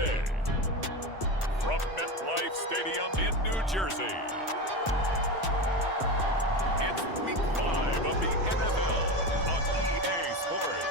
Thursday from MetLife Stadium in New Jersey. It's Week 5 of the NFL on EA Sports.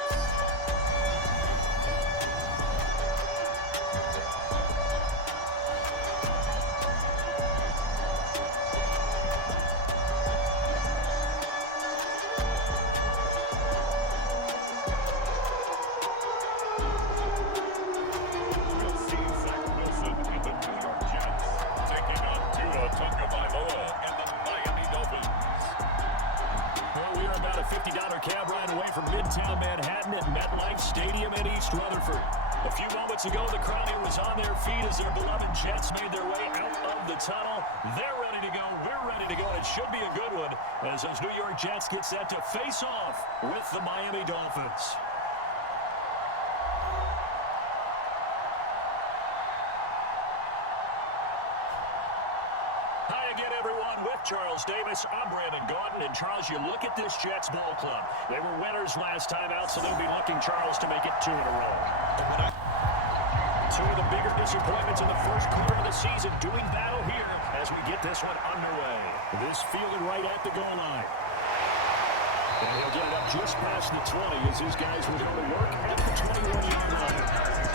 A few moments ago, the crowd here was on their feet as their beloved Jets made their way out of the tunnel. They're ready to go. We're ready to go. And it should be a good one as those New York Jets get set to face off with the Miami Dolphins. Hi again, everyone. With Charles Davis, I'm Brandon Gordon. And Charles, you look at this Jets ball club. They were winners last time out, so they'll be looking, Charles, to make it 2 in a row. Two of the bigger disappointments in the first quarter of the season doing battle here as we get this one underway. This fielded right at the goal line. And he'll get it up just past the 20 as his guys will go to work at the 21-yard line.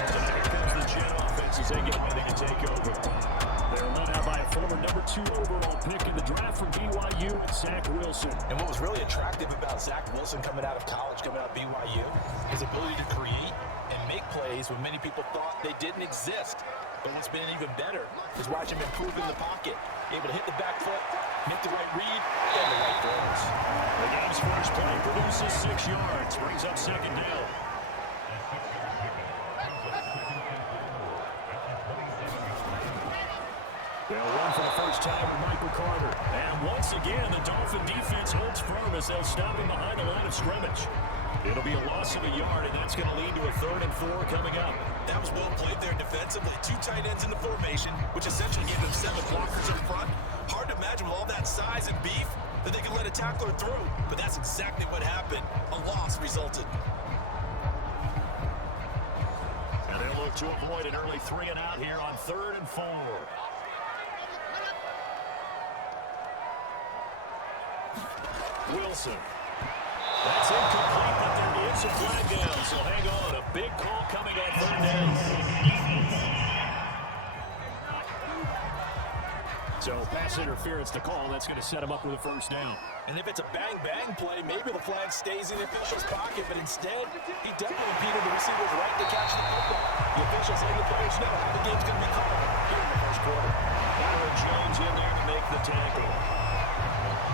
And here comes the Jet offense as they get ready to take over. They're led out by a former number 2 overall pick in the draft from BYU, Zach Wilson. And what was really attractive about Zach Wilson coming out of college, coming out of BYU, his ability to create and make plays when many people thought they didn't exist. But what's been even better is watching him improve in the pocket, able to hit the back foot, make the right read, and the right throws. The game's first play produces 6 yards, brings up second down. They'll run for the first time with Michael Carter. And once again, the Dolphin defense holds firm as they'll stop him behind the line of scrimmage. It'll be a loss of a yard, and that's going to lead to a 3rd and 4 coming up. That was well played there defensively. 2 tight ends in the formation, which essentially gave them 7 blockers up front. Hard to imagine with all that size and beef that they could let a tackler through. But that's exactly what happened. A loss resulted. And they'll look to avoid an early 3 and out here on 3rd and 4. Wilson. That's incomplete, but there is a flag down, so hang on. A big call coming on 3rd down. So pass interference to call. That's going to set him up with a 1st down. And if it's a bang-bang play, maybe the flag stays in the official's pocket, but instead, he definitely impeded the receiver's right to catch the football. The officials let the players know how the game's going to be called here in the first quarter. Aaron Jones in there to make the tackle.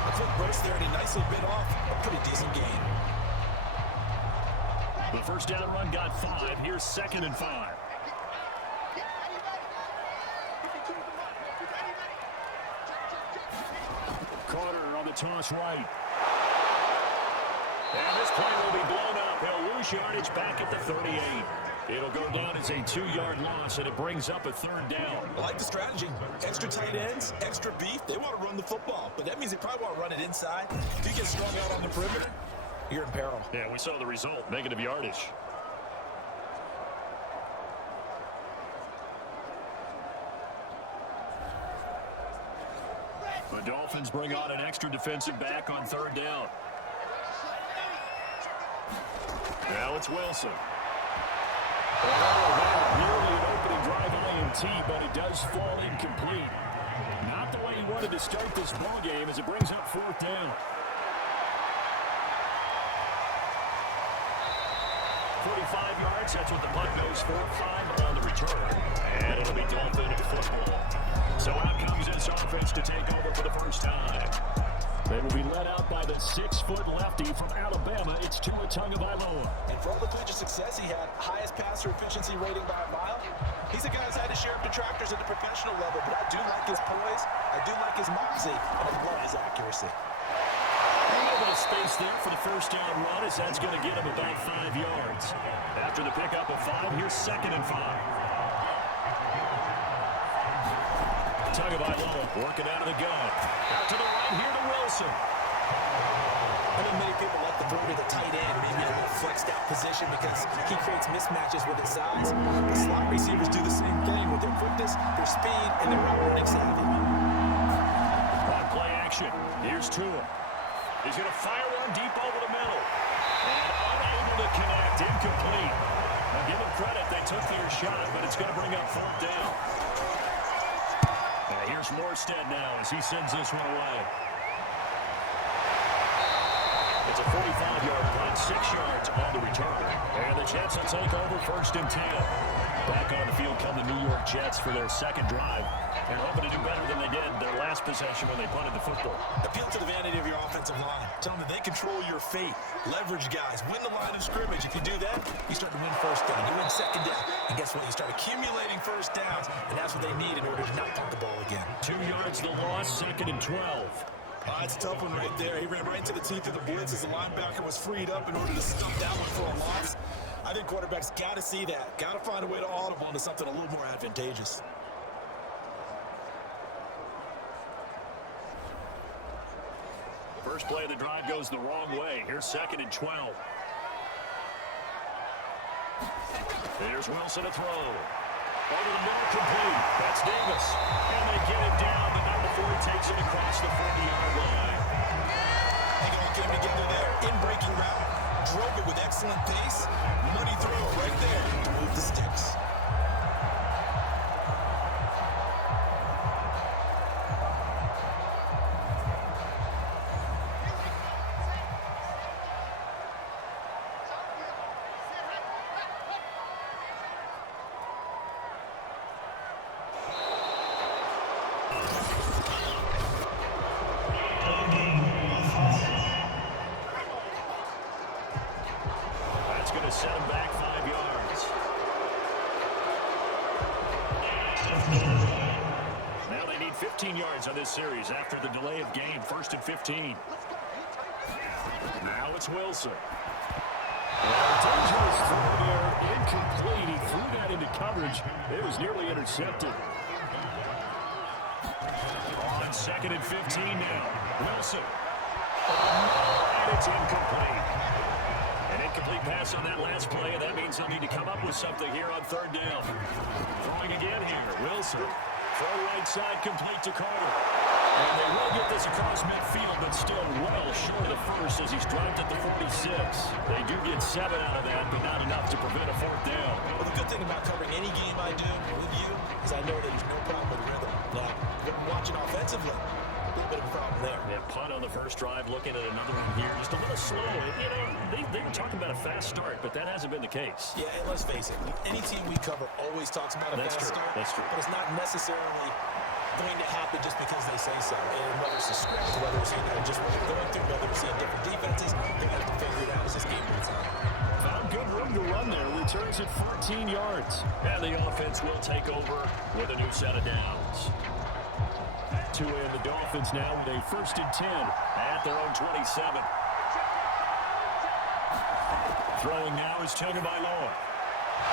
A quick burst there, and he nicely bit off a pretty decent gain. The first down run got 5. Here's 2nd and 5. Carter on the toss right. And this play will be blown up. They'll lose yardage back at the 38. It'll go down as a 2-yard loss, and it brings up a 3rd down. I like the strategy. Extra tight ends, extra beef. They want to run the football, but that means they probably want to run it inside. If you get strung out on the perimeter, you're in peril. Yeah, we saw the result. Negative yardage. The Dolphins bring on an extra defensive back on 3rd down. Now it's Wilson. Nearly an opening drive INT, but it does fall incomplete. Not the way he wanted to start this ball game as it brings up 4th down. 45 yards, that's what the punt goes for. 5 on the return. And it'll be Dolphin football. So out comes this offense to take over for the first time. They will be led out by the 6-foot lefty from Alabama. It's Tua Tagovailoa. And for all the collegiate success he had, highest passer efficiency rating by a mile, he's a guy who's had to share detractors at the professional level, but I do like his poise, I do like his moxie, and I love his accuracy. A little bit of space there for the first down run as that's going to get him about 5 yards. After the pickup of 5, here's 2nd and 5. Tagovailoa working out of the gun. Out to the right here to Wilson. I know many people like to throw to the tight end, maybe in a little flexed out position because he creates mismatches with his size. The slot receivers do the same thing with their quickness, their speed, and their route running savvy. On play action, here's Tua. He's going to fire one deep over the middle. And unable to connect, incomplete. Now give them credit, they took their shot, but it's going to bring up 4th down. Now here's Morstead now as he sends this one away. It's a 45-yard punt, 6 yards on the return. And the Jets will take over 1st and 10. Back on the field come the New York Jets for their second drive. They're hoping to do better than they did their last possession when they punted the football. Appeal to the vanity of your offensive line. Tell them that they control your fate. Leverage guys. Win the line of scrimmage. If you do that, you start to win 1st down. You win 2nd down. And guess what? You start accumulating 1st downs, and that's what they need in order to not punt the ball again. 2 yards the loss, 2nd and 12. It's a tough one right there. He ran right into the teeth of the blitz as the linebacker was freed up in order to stuff that one for a loss. I think quarterbacks got to see that. Got to find a way to audible into something a little more advantageous. First play of the drive goes the wrong way. Here's 2nd and 12. There's Wilson to throw. Over the middle, complete. That's Davis. And they get it down, but not before he takes it across the 40-yard line. They all came together there. In-breaking route. Drove it with excellent pace. Money throw right there to move the sticks. Set him back 5 yards. Now they need 15 yards on this series after the delay of game. 1st and 15. Now it's Wilson. Dangerous throw there. Incomplete. He threw that into coverage. It was nearly intercepted. On 2nd and 15 now. Wilson. And it's incomplete. An incomplete pass on that last play, and that means they'll need to come up with something here on 3rd down. Throwing again here, Wilson. Throw right side, complete to Carter. And they will get this across midfield, but still well short of the first as he's dropped at the 46. They do get 7 out of that, but not enough to prevent a 4th down. Well, the good thing about covering any game I do with you is I know that there's no problem with rhythm. Now, if I'm watching offensively, a little bit of a problem there. Yeah, punt on the first drive, looking at another one here. Just a little slow. You know, they were talking about a fast start, but that hasn't been the case. Yeah, and let's face it, any team we cover always talks about a fast start. That's true. But it's not necessarily going to happen just because they say so. And whether it's a script, whether it's just what they're going through, whether it's different defenses, they're going to have to figure it out as this game goes on. Found good room to run there. Returns at 14 yards. And the offense will take over with a new set of downs. Tua and the Dolphins now with a 1st and 10 at their own 27. Throwing now is taken by Lowe.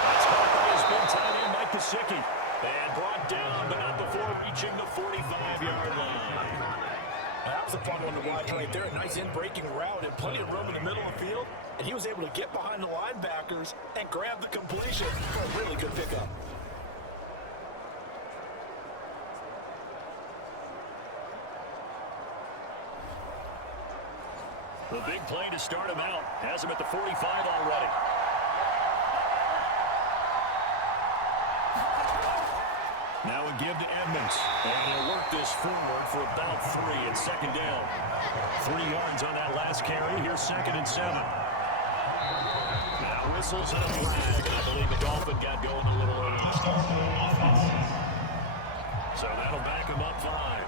That's caught by his big tight end, Mike Gesicki. And brought down, but not before reaching the 45-yard line. That was a fun one to watch right there. A nice in-breaking route and plenty of room in the middle of the field. And he was able to get behind the linebackers and grab the completion for a really good pickup. The big play to start him out. Has him at the 45 already. Now a give to Edmonds. And he'll work this forward for about 3 and 2nd down. 3 yards on that last carry. Here's 2nd and 7. Now whistles and a flag. I believe the Dolphin got going a little early. So that'll back him up 5.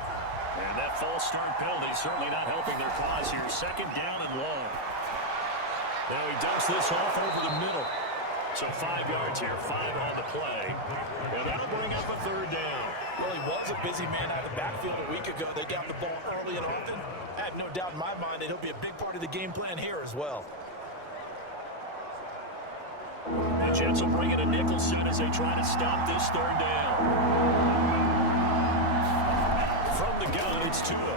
And that false start penalty certainly not helping their cause here. 2nd down and long. Now he dumps this off over the middle. So 5 yards here, 5 on the play. And that'll bring up a 3rd down. Well, he was a busy man out of the backfield a week ago. They got the ball early and often. I have no doubt in my mind that he'll be a big part of the game plan here as well. The Jets will bring in a nickel set as they try to stop this 3rd down. From the gun, it's Tua.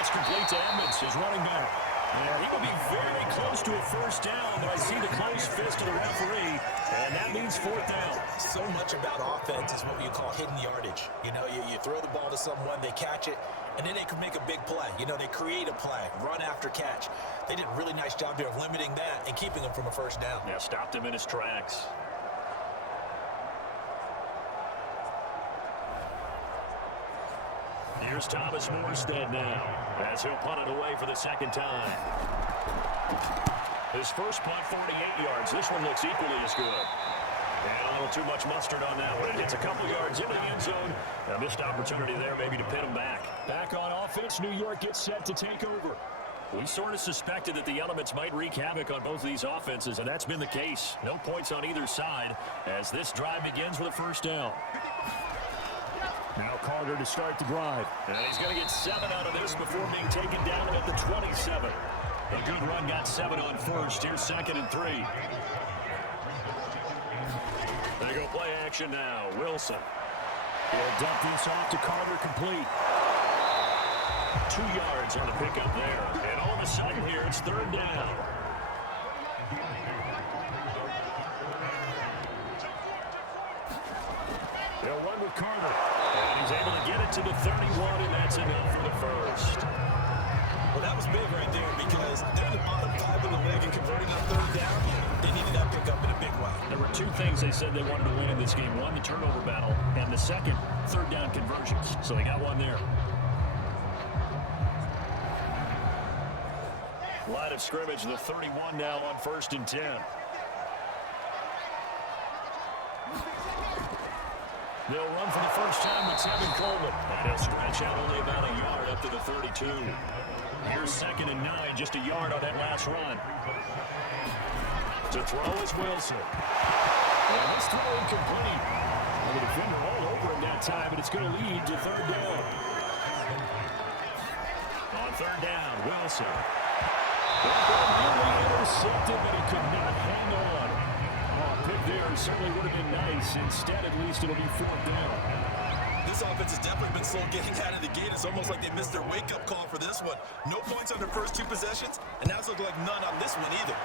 That's complete to Edmonds, his running back. Yeah, he will be very close to a first down, but I see the close fist of the referee, and that means fourth down. So much about offense is what you call hidden yardage. You know, you throw the ball to someone, they catch it, and then they can make a big play. You know, they create a play, run after catch. They did a really nice job there of limiting that and keeping him from a first down. Yeah, stopped him in his tracks. Here's Thomas Morstead now, as he'll punt it away for the second time. His first punt, 48 yards. This one looks equally as good. And a little too much mustard on that one. It gets a couple yards into the end zone. A missed opportunity there maybe to pin him back. Back on offense, New York gets set to take over. We sort of suspected that the elements might wreak havoc on both of these offenses, and that's been the case. No points on either side as this drive begins with a first down. Now Carter to start the drive. And he's going to get 7 out of this before being taken down at the 27. A good run got 7 on first. Here's 2nd and 3. They go play action now. Wilson. He'll dump this off to Carter complete. 2 yards on the pickup there. And all of a sudden here, it's 3rd down. They'll run with Carter. And he's able to get it to the 31, and that's enough for the first. Well, that was big right there because they're the bottom 5 in the league and converting on 3rd down. They needed that pickup in a big way. There were 2 things they said they wanted to win in this game. One, the turnover battle, and the second, 3rd down conversions. So they got one there. Line of scrimmage, the 31 now on 1st and 10. They'll run for the first time with Tevin Coleman. And he'll stretch out only about a yard up to the 32. Here's 2nd and 9, just a yard on that last run. To throw is Wilson. And this throw incomplete. And the defender all over him that time, and it's going to lead to 3rd down. On 3rd down, Wilson. Nearly intercepted, but he could not hang on. Pick there certainly would have been nice. Instead, at least it'll be 4th down. This offense has definitely been slow getting out of the gate. It's almost like they missed their wake-up call for this one. No points on their first 2 possessions, and now it's looking like none on this one either.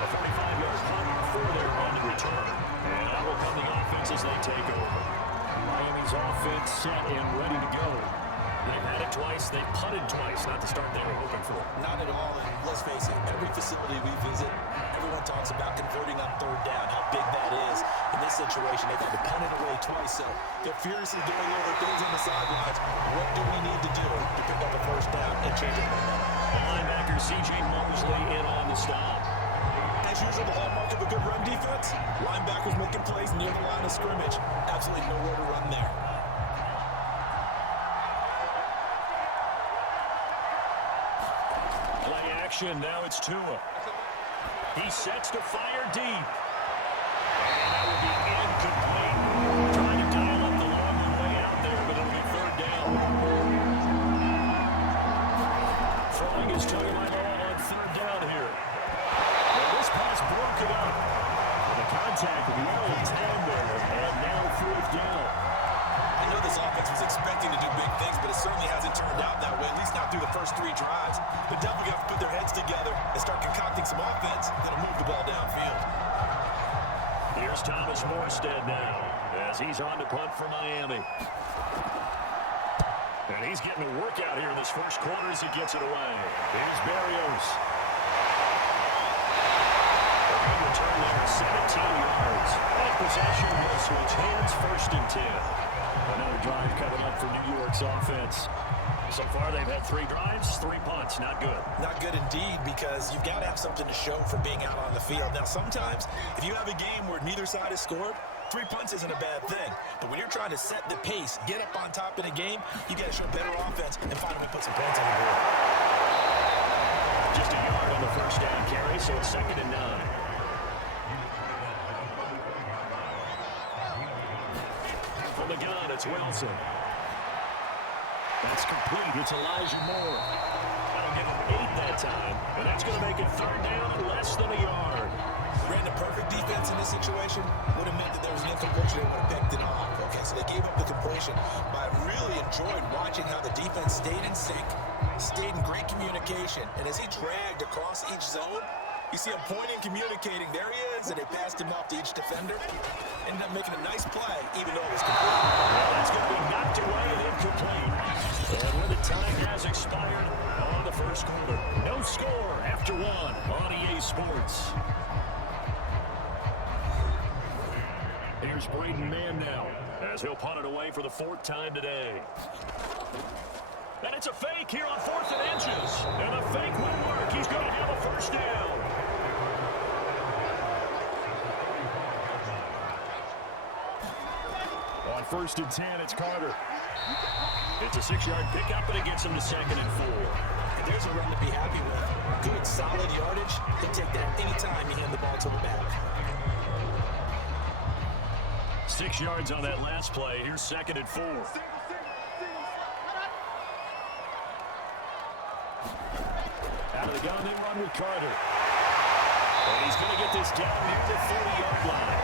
A 45-yard punt for their on the return. And out will come the offense as they take over. Miami's offense set and ready to go. They've had it twice. They've punted twice. Not the start they were hoping for. Not at all. And let's face it, every facility we visit, everyone talks about converting on 3rd down, how big that is. In this situation, they've had to punt it away twice, so they're furiously doing all their things on the sidelines. What do we need to do to pick up a first down and change it? Linebacker C.J. Mosley in on the stop. As usual, the hallmark of a good run defense, linebackers making plays near the line of scrimmage. Absolutely nowhere to run there. Now it's Tua. He sets to fire deep. And that will be incomplete. Trying to dial up the long way out there, but it'll be 3rd down. Throwing his Tagovailoa on 3rd down here. And this pass broke it up. The contact well timed there, and now 4th down. I know this offense was expecting to do big things, but it certainly hasn't turned out that way, at least not through the first 3 drives. But definitely got to put their heads together and start concocting some offense that'll move the ball downfield. Here's Thomas Morstead now as he's on to punt for Miami. And he's getting a workout here in this first quarter as he gets it away. Here's Berrios. A good return there, 17 yards. That possession will switch hands, 1st and 10. Another drive coming up for New York's offense. So far, they've had 3 drives, 3 punts. Not good. Not good indeed, because you've got to have something to show for being out on the field. Now, sometimes, if you have a game where neither side has scored, 3 punts isn't a bad thing. But when you're trying to set the pace, get up on top in a game, you got to show better offense and find a way to put some points on the board. Just a yard on the first down carry, so it's 2nd and 9. From the gun, it's Wilson. That's complete. It's Elijah Moore. That'll get him 8 that time, and that's going to make it 3rd down and less than a yard. ran the perfect defense in this situation, would have meant that there was an incompletion. They would have picked it off. Okay, so they gave up the completion. But I really enjoyed watching how the defense stayed in sync, stayed in great communication. And as he dragged across each zone, you see him pointing, communicating. There he is, and they passed him off to each defender. Ended up making a nice play, even though it was complete. Well, that's going to be knocked away and incomplete. And when the time has expired on the first quarter, no score after one on EA Sports. Here's Braden Mann now, as he'll punt it away for the fourth time today. And it's a fake here on 4th and inches. And the fake will work. He's going to have a first down. On 1st and 10, it's Carter. It's a 6-yard pickup, and it gets him to 2nd and 4. And there's a run to be happy with. Good, solid yardage. He'll take that anytime you hand the ball to the back. 6 yards on that last play. Here's 2nd and 4. Out of the gun, they run with Carter. And he's going to get this down near the 40-yard line.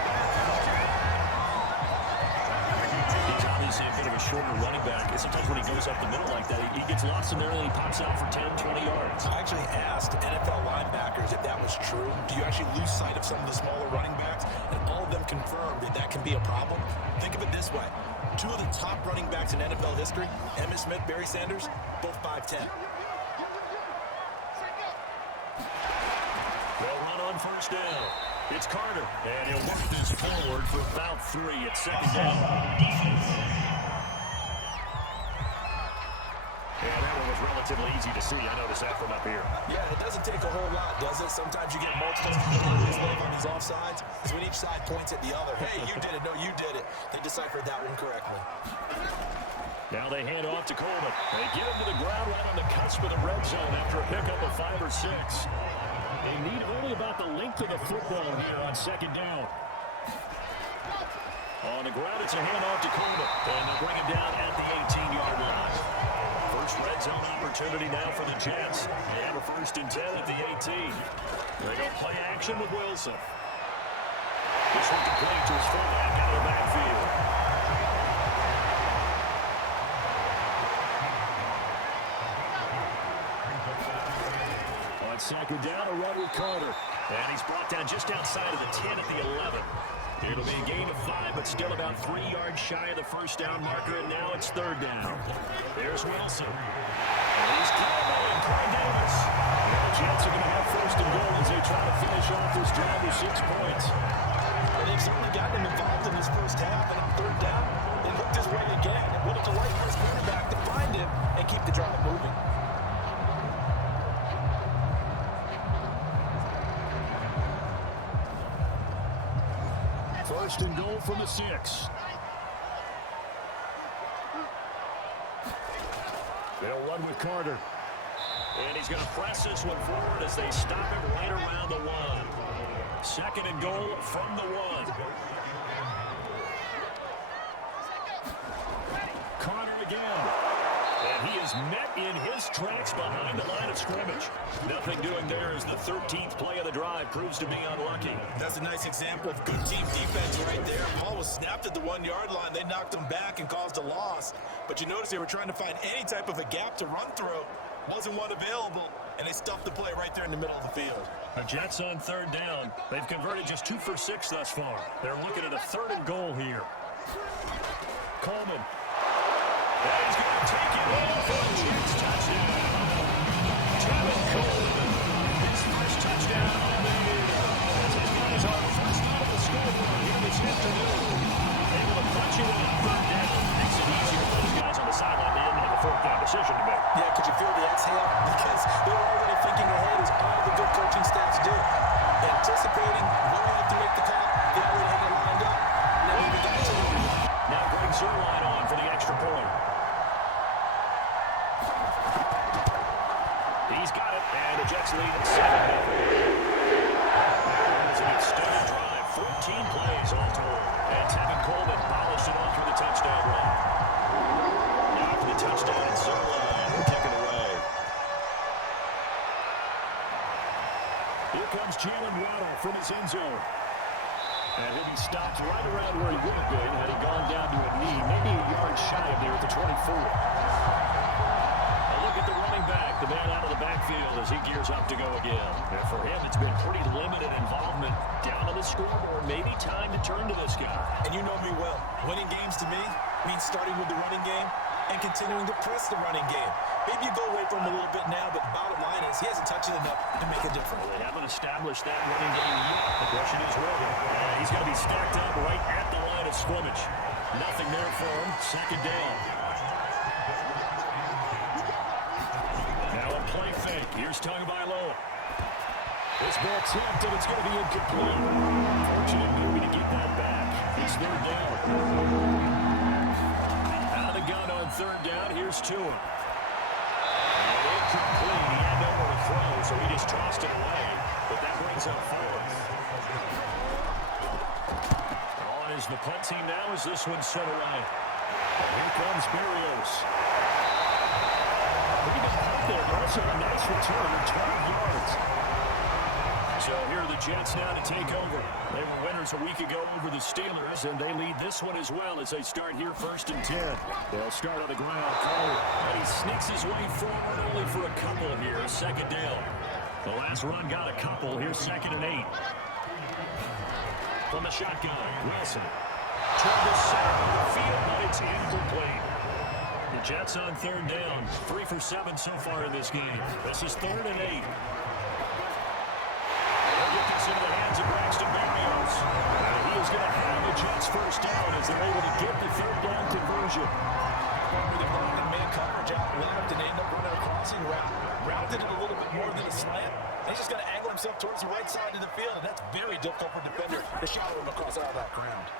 He's obviously a bit of a shorter running back. And sometimes when he goes up the middle like that, he gets lost in there and he pops out for 10, 20 yards. I actually asked NFL linebackers if that was true. Do you actually lose sight of some of the smaller running backs? And all of them confirmed that can be a problem. Think of it this way. 2 of the top running backs in NFL history, Emmitt Smith, Barry Sanders, both 5'10". They'll run on first down. It's Carter, and he'll work this forward for about 3 at 2nd down. And that one was relatively easy to see. I noticed that from up here. Yeah, it doesn't take a whole lot, does it? Sometimes you get multiple on these offsides. Is when each side points at the other. Hey, you did it. No, you did it. They deciphered that one correctly. Now they hand off to Coleman. They get him to the ground right on the cusp of the red zone after a pickup of 5 or 6. They need only about the length of the football here on 2nd down. On the ground, it's a handoff to Coleman. And they'll bring him down at the 18-yard line. First red zone opportunity now for the Jets. They have a 1st and 10 at the 18. They go play action with Wilson. This one complete to his fullback out of the backfield. On 2nd down, a run with Carter. And he's brought down just outside of the 10 at the 11. It'll be a gain of 5, but still about 3 yards shy of the first down marker, and now it's 3rd down. There's Wilson. And he's cowboying Corey Davis. Now the Jets are going to have 1st and goal as they try to finish off this drive with 6 points. And they've certainly gotten him involved in this first half, and on 3rd down, they looked his way again. And what a delight for his quarterback to find him and keep the drive moving. First and goal from the 6. They'll run with Carter. And he's going to press this one forward as they stop him right around the 1. 2nd and goal from the 1. Carter again. And he is met in his tracks behind the line of scrimmage. Nothing doing there as the 13th play of the drive proves to be unlucky. That's a nice example of good team defense right there. Ball was snapped at the 1-yard line. They knocked him back and caused a loss. But you notice they were trying to find any type of a gap to run through. Wasn't one available, and they stuffed the play right there in the middle of the field. The Jets on 3rd down. They've converted just 2 for 6 thus far. They're looking at a 3rd and goal here. Coleman. And he's going to take it in for a Jets touchdown. Tevin Coleman. His first touchdown of the year. As his guys are first out of the scoreboard here this afternoon. Able to punch it in on 3rd down. Makes it easier for those guys on the sideline. They didn't have a 4th down decision to make. Yeah, could you feel the exhale? Because they were already thinking ahead as all the good coaching staffs do. Anticipating, knowing how to make the call. They already had it lined up. Now we got to it. Now Greg Zerline on for the extra point. He's got it, and Here comes Jalen Waddle from his end zone. And he'll be stopped right around where he would have been had he gone down to a knee, maybe a yard shy of there at the 24. A look at the running back, the man out of the backfield as he gears up to go again. And for him, it's been pretty limited involvement down on the scoreboard. Maybe time to turn to this guy. And you know me well. Winning games to me means starting with the running game and continuing to press the running game. Maybe you go away from him a little bit now, but the bottom line is he hasn't touched it enough to make a difference. Well, they haven't established that running game yet. The question is whether. He's going to be stacked up right at the line of scrimmage. Nothing there for him. Second down. Now a play fake. Here's Tagovailoa. This ball tipped, and it's going to be incomplete. Fortunate maybe to get that back. It's third down. Out of the gun on third down. Here's Tua. Incomplete. He had nowhere to throw, so he just tossed it away. But that brings up fourth. On is the punt team now as this one's set away. Here comes Berrios. Pretty good punt there, but also a nice return of 12 yards. So here are the Jets now to take over. They were winners a week ago over the Steelers, and they lead this one as well as they start here first and 10. They'll start on the ground. And he sneaks his way forward only for a couple here. Second down. The last run got a couple. Here's second and 8. From the shotgun, Wilson. Toward the center of the field, but it's incomplete. The Jets on third down. 3 for 7 so far in this game. This is third and 8. Into the hands of Braxton Berrios. He is going to have the Jets first down as they're able to get the third down conversion. With the blocking man coverage out left, and they end up running a crossing route. Routed it a little bit more than a slant. He's just going to angle himself towards the right side of the field, and that's very difficult for a defender to shadow him across all that ground.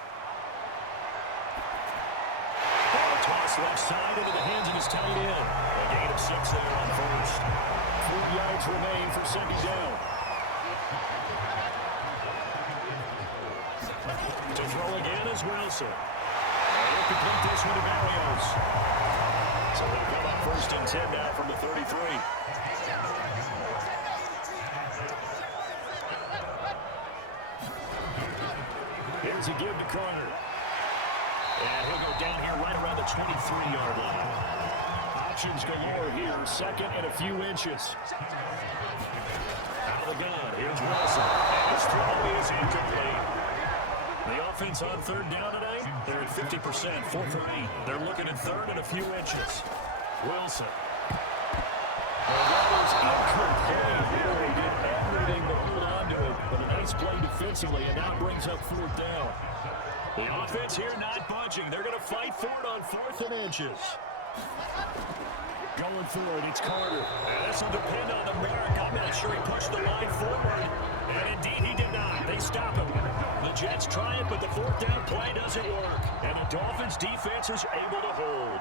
Toss left side into the hands of his tight end. A gain of 6 there on first. 4 yards remain for second down. To throw again is Wilson. And he'll complete this one to Berrios. So they'll come up first and 10 now from the 33. Here's a give to Carter. And he'll go down here right around the 23-yard line. Options galore here. Second and a few inches. Out of the gun. Here's Wilson. And his throw is incomplete. The offense on third down today, they're at 50%, 4 for 8. They're looking at third and a few inches. Wilson. And that was incomplete. He did everything to hold on to it, but a nice play defensively, and now brings up fourth down. The offense here not budging. They're going to fight for it on 4th and inches. Going for it, it's Carter. And this will depend on the mark. I'm not sure he pushed the line forward. And indeed he did not. They stop him. The Jets try it, but the 4th down play doesn't work. And the Dolphins defense is able to hold.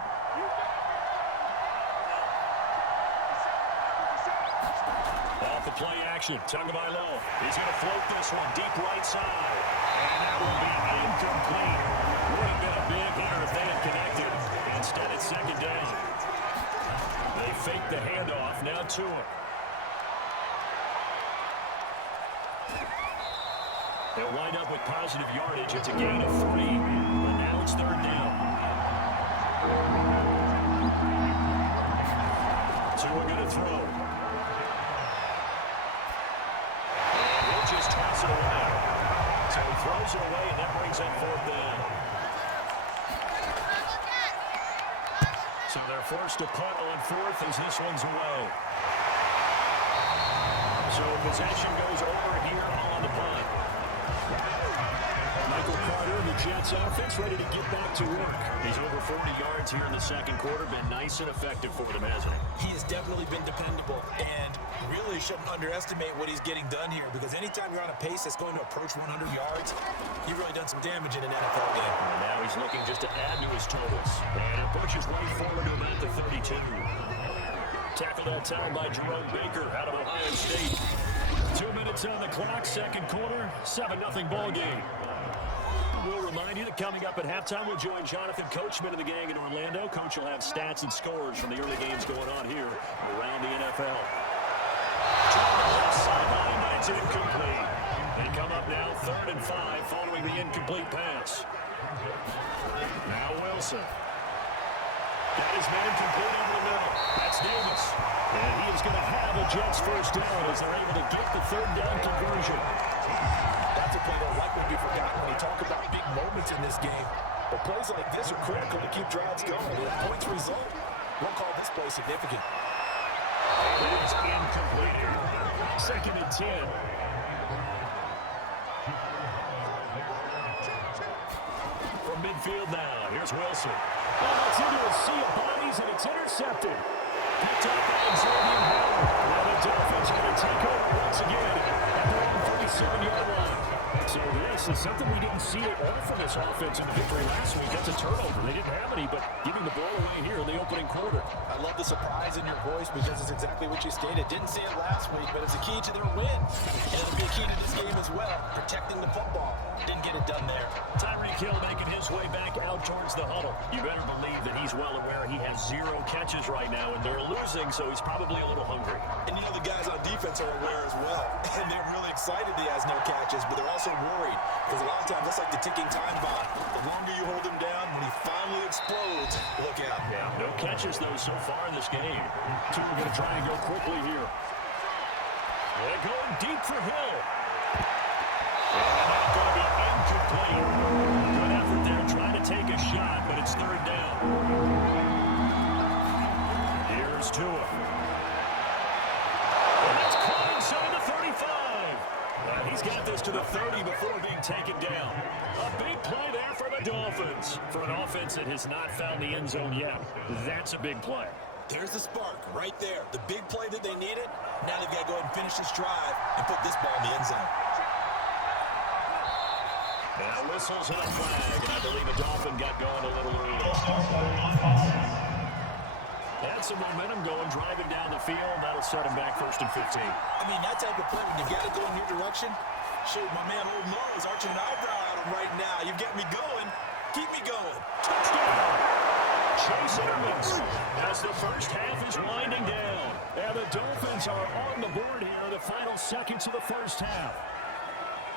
Off the play action, Tagovailoa. He's going to float this one deep right side. And that will be incomplete. Would have been a big hitter if they had connected. Instead, it's second down. They fake the handoff, now to him. They'll wind up with positive yardage. It's a gain of 3, but now it's third down. So we're going to throw. And he'll just toss it away. So he throws it away, and that brings up fourth down. So they're forced to punt on 4th as this one's away. So possession goes over here on the punt. Michael Carter, the Jets offense, ready to get back to work. He's over 40 yards here in the second quarter. Been nice and effective for them, hasn't he? He has definitely been dependable, and really shouldn't underestimate what he's getting done here, because anytime you're on a pace that's going to approach 100 yards, you've really done some damage in an NFL game. And now he's looking just to add to his totals. And it pushes way forward to about the 32. Tackled that time by Jerome Baker out of Ohio State. 2 minutes on the clock, second quarter, 7-0 ball game. We'll remind you that coming up at halftime, we'll join Jonathan Coachman and the gang in Orlando. Coach will have stats and scores from the early games going on here around the NFL. Sideline, but it's is incomplete. They come up now 3rd and 5 following the incomplete pass. Now Wilson. That is man complete over the middle. That's Davis. And he is going to have a Jets first down as they're able to get the 3rd down conversion. That's a play that likely be forgotten when you talk about big moments in this game. But plays like this are critical to keep drives going. If points result, we'll call this play significant. It is incomplete. 2nd and 10. From midfield now, here's Wilson. Oh, it's into a sea of bodies, and it's intercepted. Picked up by Xavier Howard. Now the Dolphins are going to take over once again at their own 37-yard line. So this is something we didn't see at all from this offense in the victory last week. That's a turnover. They didn't have any, but giving the ball away here in the opening quarter. I love the surprise in your voice because it's exactly what you stated. Didn't see it last week, but it's a key to their win. And it'll be a key to this game as well, protecting the football. Didn't get it done there. Tyreek Hill making his way back out towards the huddle. You better believe that he's well aware he has 0 catches right now, and they're losing, so he's probably a little hungry. And you know the guys on defense are aware as well. And they're really excited he has no catches, but they're also worried. Because a lot of times that's like the ticking time bomb. The longer you hold him down, when he finally explodes, look out. Yeah, no catches, though, so far in this game. Two are going to try and go quickly here. They're going deep for Hill. And that's going to be incomplete. Good effort there trying to take a shot, but it's 3rd down. Here's Tua. And that's caught inside the 35. He's got this to the 30 before being taken down. A big play there for the Dolphins. For an offense that has not found the end zone yet, that's a big play. There's the spark right there. The big play that they needed. Now they've got to go ahead and finish this drive and put this ball in the end zone. Now whistles and a flag, and I believe a Dolphin got going a little early. Had some momentum going, driving down the field. That'll set him back 1st and 15. I mean, that type of play, when you got to go in your direction. Shoot, my man Old Mo is arching an eyebrow at him right now. You've got me going. Keep me going. Touchdown! Chase Edmonds as the first half is winding down. And the Dolphins are on the board here in the final seconds of the first half.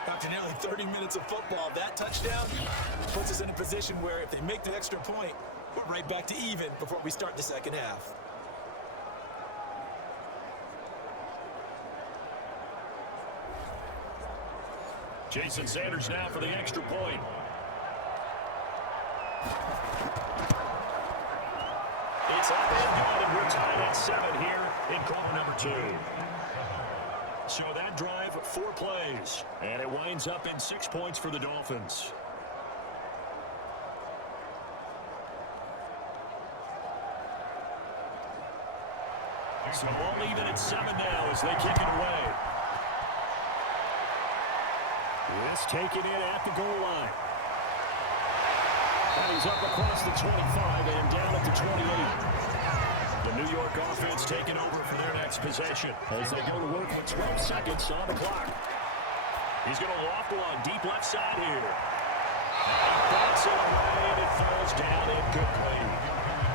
After nearly 30 minutes of football, that touchdown puts us in a position where if they make the extra point, we're right back to even before we start the second half. Jason Sanders now for the extra point. It's up and good, and we're tied at 7 here in quarter number 2. So that drive, 4 plays, and it winds up in 6 points for the Dolphins. So all even at 7 now as they kick it away. This taken in at the goal line. And he's up across the 25 and down at the 28. The New York offense taking over for their next possession as they go to work with 12 seconds on the clock. He's going to loft one deep left side here. He bats it away and it falls down incomplete.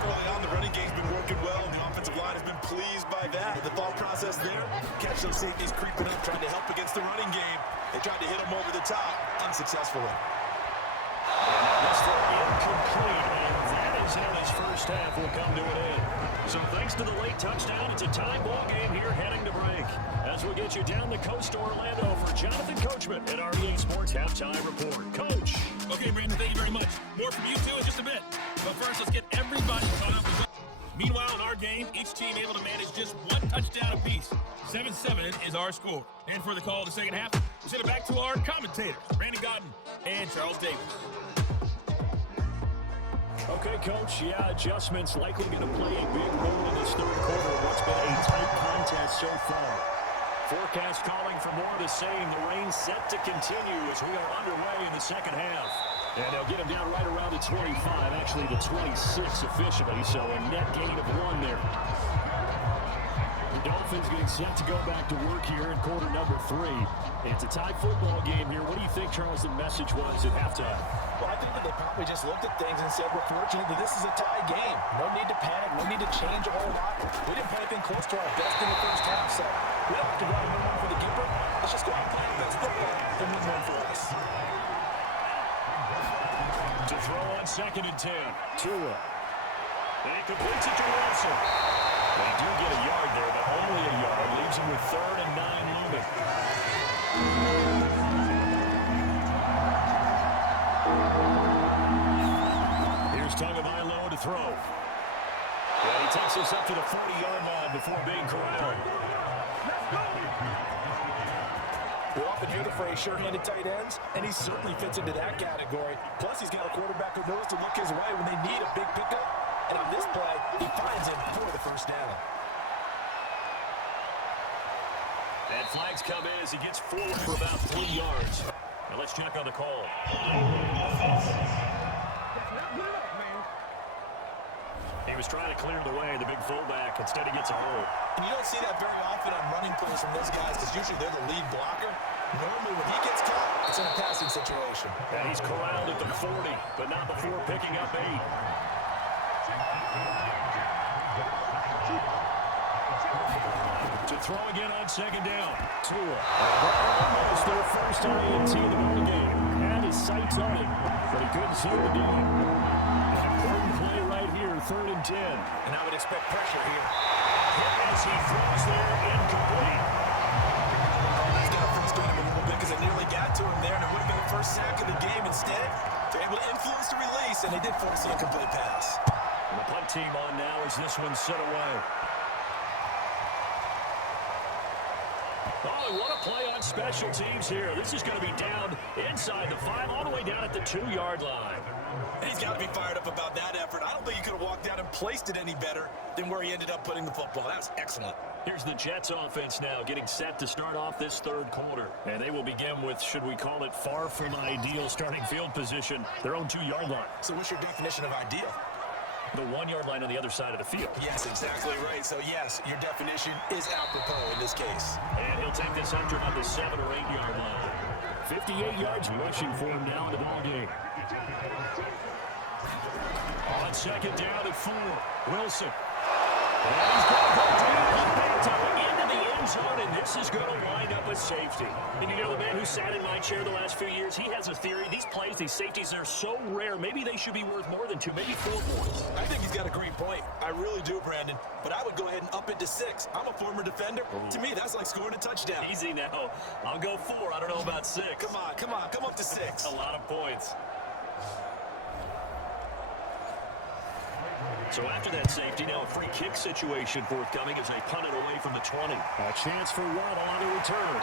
Early on, the running game's been working well, and the offensive line has been pleased by that. The thought process there, catch those safeties creeping up, trying to help against the running game. They tried to hit him over the top, unsuccessfully. This throw incomplete, and that is how this first half will come to an end. So thanks to the late touchdown, it's a tie ball game here heading to break. As we get you down the coast to Orlando for Jonathan Coachman at our EA Sports Halftime Report. Coach. Okay, Brandon, thank you very much. More from you two in just a bit. But first, let's get everybody caught up. Meanwhile, in our game, each team able to manage just 1 touchdown apiece. 7-7 is our score. And for the call of the second half, we send it back to our commentators, Randy Godden and Charles Davis. Okay, Coach, yeah, adjustments likely going to play a big role in this third quarter of what's been a tight contest so far. Forecast calling for more of the same. The rain set to continue as we are underway in the second half. And they'll get him down right around the 25, actually the 26 officially, so a net gain of 1 there. The Dolphins getting set to go back to work here in quarter number 3. It's a tie football game here. What do you think, Charles, the message was at halftime? Well, I think that they probably just looked at things and said, we're fortunate that this is a tie game. No need to panic, no need to change a whole lot. We didn't play anything close to our best in the first half, so we don't have to run for the keeper. Let's just go out and play the best football and win one for us. To throw on 2nd and 10. Tua. And he completes it to Wilson. They do get a yard there, but only a yard. Leaves him with 3rd and 9 looming. Here's Tagovailoa to throw. And he takes us up to the 40-yard line before being corralled. We often hear the phrase sure-handed tight ends, and he certainly fits into that category. Plus, he's got a quarterback who knows to look his way when they need a big pickup. And on this play, he finds him for the first down. And flags come in as he gets forward for about 3 yards. Now let's check on the call. He was trying to clear the way, the big fullback. Instead, he gets a hold. And you don't see that very often on running plays from those guys because usually they're the lead blocker. Normally, when he gets caught, it's in a passing situation. And he's corralled at the 40, but not before picking up 8. To throw again on 2nd down. Tua. Almost their first INT of the ball game. Had his sights on it, but he couldn't see the deal. An important play right here, 3rd and 10. And I would expect pressure here. As he throws there, incomplete. He's got to frustrate him a little bit because they nearly got to him there, and it would have been the first sack of the game. Instead, they're able to influence the release, and they did force an incomplete pass. And the punt team on now as this one's set away. Oh, what a play on special teams here. This is going to be down inside the 5, all the way down at the 2-yard line. And he's got to be fired up about that effort. I don't think he could have walked down and placed it any better than where he ended up putting the football. That was excellent. Here's the Jets offense now getting set to start off this 3rd quarter. And they will begin with, should we call it, far from ideal starting field position, their own 2-yard line. So what's your definition of ideal? The 1-yard line on the other side of the field. Yes, exactly right. So, yes, your definition is apropos in this case. And he'll take this hunter on the 7 or 8-yard line. 58 yards rushing for him now in the ball game. On 2nd down at 4, Wilson. And he's going to go down into the end zone, and this is going to wind up a safety. And you know, the man who sat in my chair the last few years, he has a theory. These plays, these safeties, they're so rare. Maybe they should be worth more than 2, maybe 4 points. I think he's got a great point. I really do, Brandon. But I would go ahead and up it to 6. I'm a former defender. To me, that's like scoring a touchdown. Easy now. I'll go 4. I don't know about 6. Come on. Come up to 6. A lot of points. So after that safety, now a free kick situation forthcoming as they punt it away from the 20. A chance for Waddle on the return.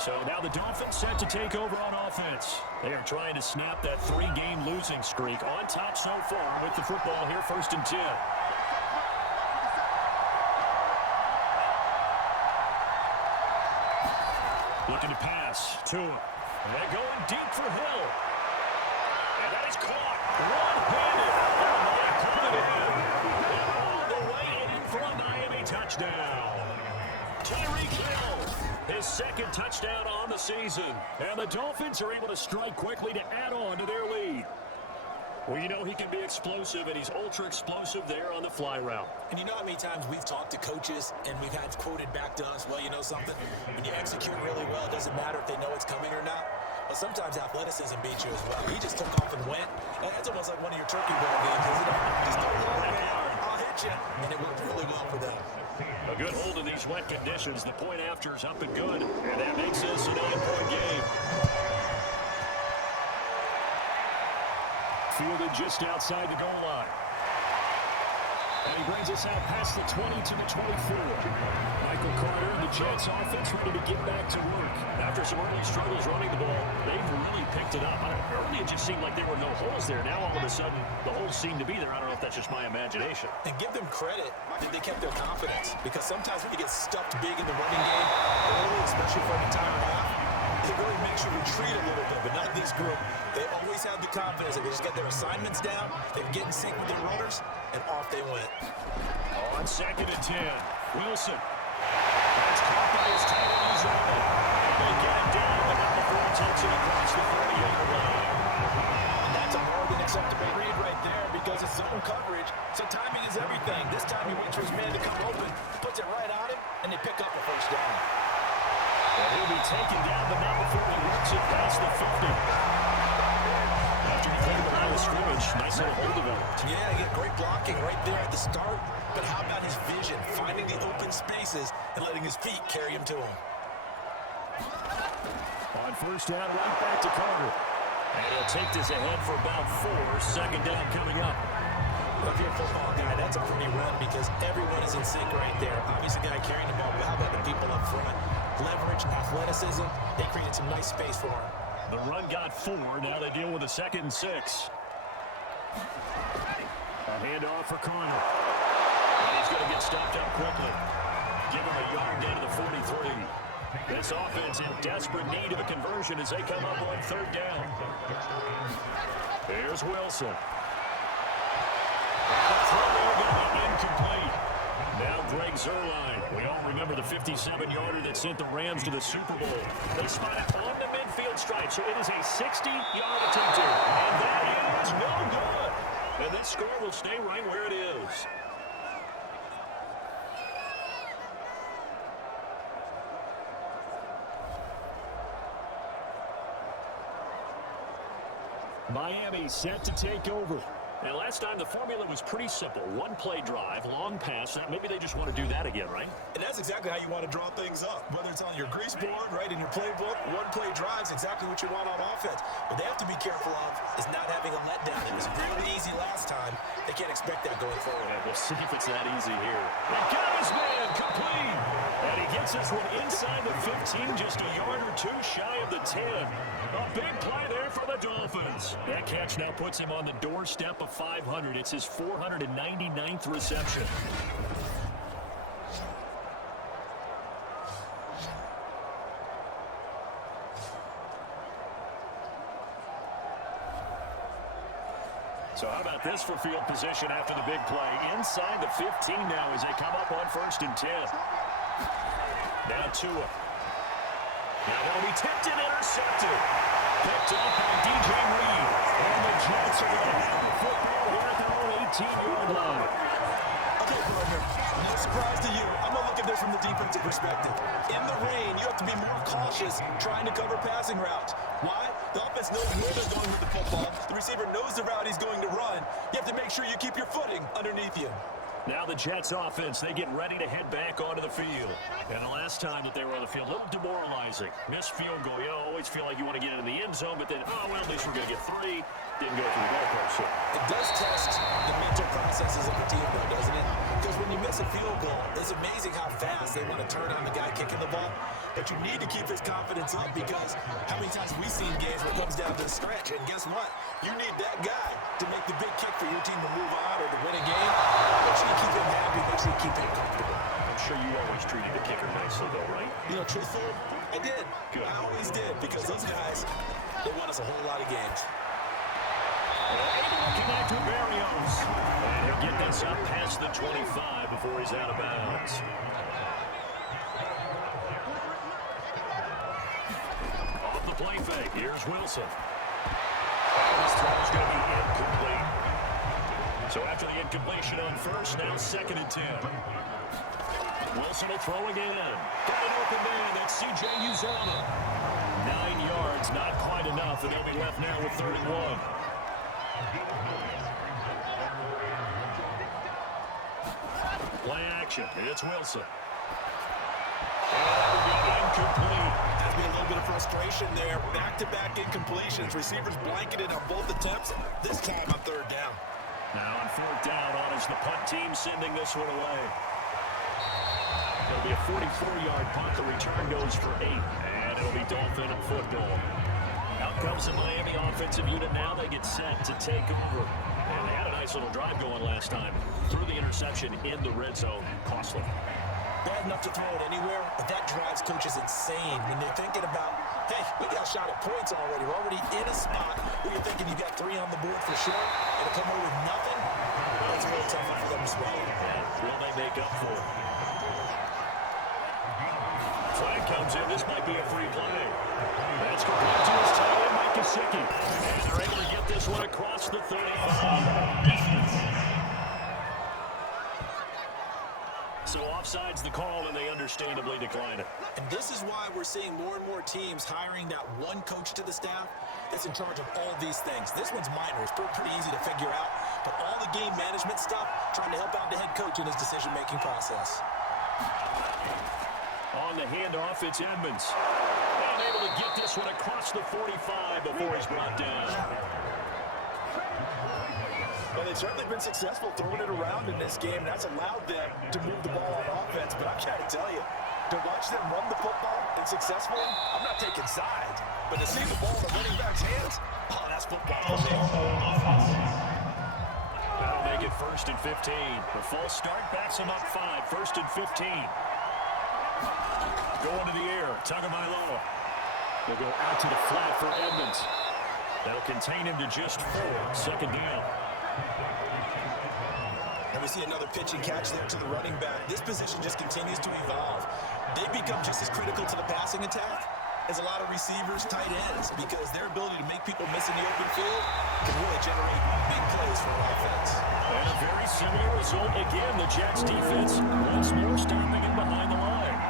So now the Dolphins set to take over on offense. They are trying to snap that 3-game losing streak. On top so far with the football here, 1st and 10. Looking to pass. Tua. And they're going deep for Hill. And that is caught. One-handed. And all the way in for a Miami touchdown. Tyreek Hill, his 2nd touchdown on the season. And the Dolphins are able to strike quickly to add on to their lead. Well, you know he can be explosive, and he's ultra-explosive there on the fly route. And you know how many times we've talked to coaches, and we've had quoted back to us, well, you know something? When you execute really well, it doesn't matter if they know it's coming or not. But sometimes athleticism beats you as well. He just took off and went. And that's almost like one of your turkey ball games, isn't it? Just go I'll hit you. And it worked really well for them. A good hold in these wet conditions. The point after is up and good. And that makes this a 9-point game. Fielded just outside the goal line. And he brings us out past the 20 to the 24. Michael Carter and the Jets offense ready to get back to work. After some early struggles running the ball, they've really picked it up. Early it just seemed like there were no holes there. Now all of a sudden, the holes seem to be there. I don't know if that's just my imagination. And give them credit that they kept their confidence. Because sometimes when you get stuffed big in the running game, early, especially for an entire half, it really makes you retreat a little bit. But not this group. They always have the confidence that they just get their assignments down, they get in sync with their runners, and off they went. On 2nd and 10, Wilson. That's caught by his tight end. He's on it. They get it down, but not before he takes it across the 40-yard line. And that's a more than acceptable read right there because because it's zone coverage, so timing is everything. This time he waits for his man to come open, puts it right on him, and they pick up a first down. And he'll be taken down, but not before he works it past the 50. After he cleared the line of scrimmage, nice little hole developed. Yeah, he had great blocking right there at the start, but how about his vision, finding the open spaces and letting his feet carry him to him? On first down, right back to Carter. And he'll take this ahead for about 4. Second down coming up. Well, if you're a football guy, that's a pretty run because everyone is in sync right there. Obviously, the guy carrying the ball, but how about the people up front? Leverage, athleticism, they created some nice space for him. The run got 4. Now they deal with a 2nd and 6. A handoff for Carter. And he's going to get stopped up quickly. Give him a yard down to the 43. This offense in desperate need of a conversion as they come up on 3rd down. Here's Wilson. And the throw there going to be incomplete. Now Greg Zuerlein. We all remember the 57-yarder that sent the Rams to the Super Bowl. They spot it on the midfield stripe, so it is a 60-yard attempt here. And that is no good. And this score will stay right where it is. Miami set to take over. Now, last time the formula was pretty simple. 1-play drive, long pass. Maybe they just want to do that again, right? And that's exactly how you want to draw things up. Whether it's on your grease board, right, in your playbook, 1-play drive is exactly what you want on offense. What they have to be careful of is not having a letdown. It was really easy last time. They can't expect that going forward. Yeah, we'll see if it's that easy here. They got his man complete. And he gets this one inside the 15, just a yard or 2 shy of the 10. A big play there for the Dolphins. That catch now puts him on the doorstep of 500. It's his 499th reception. So how about this for field position after the big play? Inside the 15 now as they come up on 1st and 10. Now Tua. Now they'll be tipped and intercepted. Picked up by DJ Reed. And the Jets are going to have the football here at their own 18-yard line. Okay, partner, no surprise to you. I'm going to look at this from the defensive perspective. In the rain, you have to be more cautious trying to cover passing routes. Why? The offense knows where they're going with the football. The receiver knows the route he's going to run. You have to make sure you keep your footing underneath you. Now the Jets offense, they get ready to head back onto the field. And the last time that they were on the field, a little demoralizing. Missed field goal. You always feel like you want to get into the end zone, but then, oh, well, at least we're going to get 3. Didn't go through the goalpost. So it does test the mental processes of the team, though, doesn't it? Because when you miss a field goal, it's amazing how fast they want to turn on the guy kicking the ball. But you need to keep his confidence up because how many times have we seen games where it comes down to the stretch, and guess what? You need that guy to make the big kick for your team to move on or to win a game. Make sure you keep him happy, make sure you keep him comfortable. I'm sure you always treated the kicker nicely, though, right? You know, truthfully, I did. Good. I always did because those guys, they won us a whole lot of games. Able to connect with Barrios. And he'll get this up past the 25 before he's out of bounds. Off the play fake, here's Wilson. And this throw's going to be incomplete. So after the incompletion on 1st, now 2nd and 10. Wilson will throw again. Got an open man, that's C.J. Uzomah. 9 yards, not quite enough, and they'll be left now with 3rd and 1. Play action. It's Wilson. And that will be incomplete. Has been a little bit of frustration there. Back-to-back incompletions. Receivers blanketed on both attempts. This time on 3rd down. Now on 4th down, on is the punt team sending this one away. It'll be a 44-yard punt. The return goes for 8. And it'll be Dolphin football. Out comes the Miami offensive unit now. They get set to take over. And they had a nice little drive going last time. Threw the interception in the red zone. Costly. Bad enough to throw it anywhere, but that drives coaches insane when they're thinking about, hey, we got a shot at points already. We're already in a spot where you're thinking you got 3 on the board for sure, and to come over with nothing, that's a real tough one for them to swallow. Will they make up for it? Flag comes in. This might be a free play. That's complete to his tight end, Mike Gesicki. And they're able to get this one across the 35. So offside's the call, and they understandably decline it. And this is why we're seeing more and more teams hiring that one coach to the staff that's in charge of all these things. This one's minor. It's pretty easy to figure out. But all the game management stuff, trying to help out the head coach in his decision-making process. On the handoff, it's Edmonds. And able to get this one across the 45 before he's brought down. Well, they've certainly been successful throwing it around in this game. That's allowed them to move the ball on offense. But I've got to tell you, to watch them run the football and successfully, I'm not taking sides. But to see the ball in the running back's hands, oh, that's football for me. That'll make it 1st and 15. The false start backs him up 5. 1st and 15. Going to the air. Tagovailoa. They'll go out to the flat for Edmonds. That'll contain him to just 4. 2nd down. And we see another pitch and catch there to the running back. This position just continues to evolve. They become just as critical to the passing attack as a lot of receivers, tight ends, because their ability to make people miss in the open field can really generate big plays for an offense. And a very similar result again. The Jets defense once more stopping it behind the line.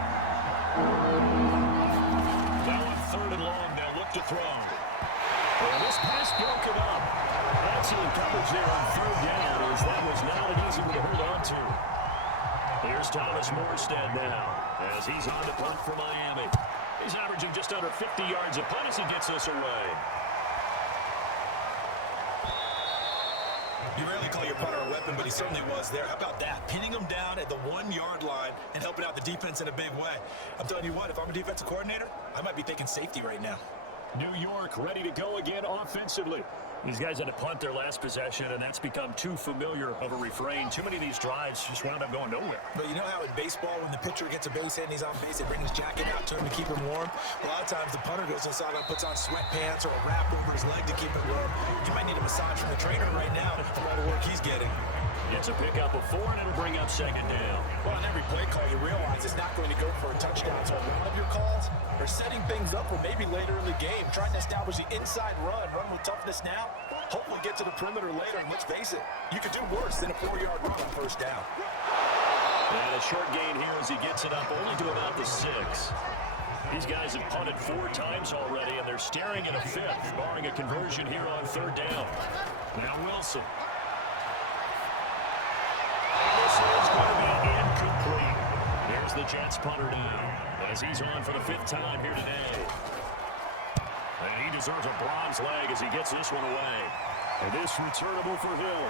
Now on 3rd and long, they'll look to throw. And this pass broken up. Excellent coverage there on 3rd down, as that was not an easy one to hold on to. Here's Thomas Morstead now, as he's on to punt for Miami. He's averaging just under 50 yards a punt as he gets this away. You rarely call your punter a weapon, but he certainly was there. How about that? Pinning him down at the 1-yard line and helping out the defense in a big way. I'm telling you what, if I'm a defensive coordinator, I might be thinking safety right now. New York ready to go again offensively. These guys had to punt their last possession, and that's become too familiar of a refrain. Too many of these drives just wound up going nowhere. But you know how in baseball, when the pitcher gets a base hit and he's on base, they bring his jacket out to him to keep him warm? A lot of times the punter goes inside and puts on sweatpants or a wrap over his leg to keep him warm. You might need a massage from the trainer right now for all the work he's getting. It's a pickup of 4, and it'll bring up 2nd down. Well, on every play call, you realize it's not going to go for a touchdown. So one of your calls are setting things up for maybe later in the game, trying to establish the inside run with toughness now, hopefully get to the perimeter later. And let's face it, you could do worse than a 4-yard run on 1st down. And a short gain here as he gets it up only to about the 6. These guys have punted 4 times already, and they're staring at a 5th, barring a conversion here on 3rd down. Now Wilson. This is going to be incomplete. Here's the Jets punter down, as he's on for the 5th time here today. And he deserves a bronze leg as he gets this one away. And this returnable for Hill.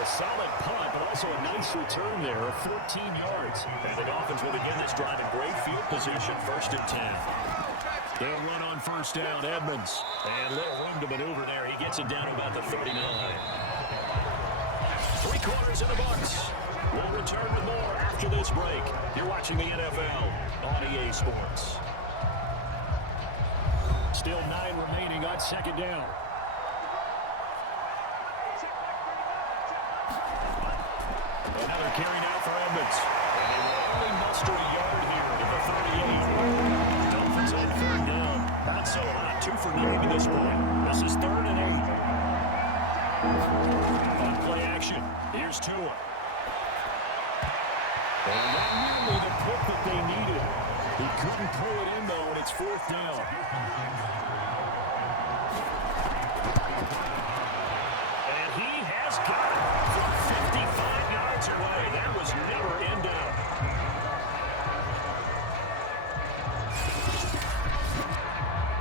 A solid punt, but also a nice return there of 14 yards. And the Dolphins will begin this drive in great field position, 1st and 10. They'll run on 1st down, Edmonds. And little room to maneuver there. He gets it down to about the 39. 3 quarters in the books. We'll return with more after this break. You're watching the NFL on EA Sports. Still 9 remaining on 2nd down. Another carry now for Edmonds. And they will only muster a yard here to the 38. Dolphins on 3rd down. Not so hot. 2 for 9 at this point. This is 3rd and 8. On play action. Here's Tua. And not nearly the pick that they needed. He couldn't pull it in, though, and it's 4th down. And he has got it from 55 yards away. That was never in doubt.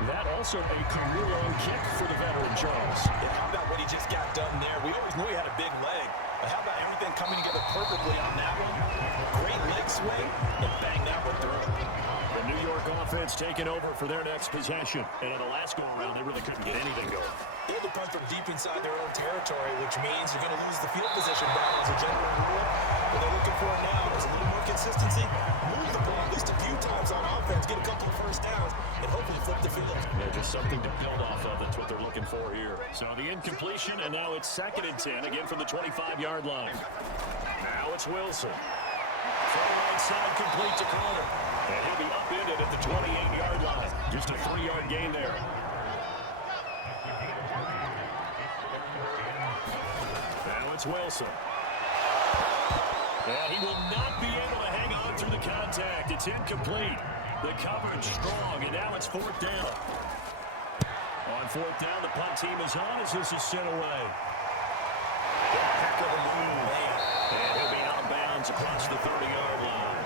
That also a career-long kick for the veteran, Charles. Yeah, how about what he just got done there? We always knew he had a big leg. But how about everything coming together perfectly on that one? Great leg swing, and bang that one through. The New York offense taking over for their next possession. And in the last go-around, they really couldn't get anything going. They had to punt from deep inside their own territory, which means you're going to lose the field position battle as a general rule. What they're looking for now is a little more consistency. Move the ball at least a few times on offense, get a couple of 1st downs, and hopefully flip the field. Yeah, just something to build off of. That's what they're looking for here. So the incompletion, and now it's 2nd and 10, again from the 25-yard line. Now it's Wilson. Throw right side complete to Carter. And he'll be upended at the 28-yard line. Just a 3-yard gain there. Now it's Wilson. And he will not be able to hang on through the contact. It's incomplete. The coverage strong, and now it's 4th down. On 4th down, the punt team is on as this is sent away. Heck of a move. And he'll be out of bounds across the 30-yard line.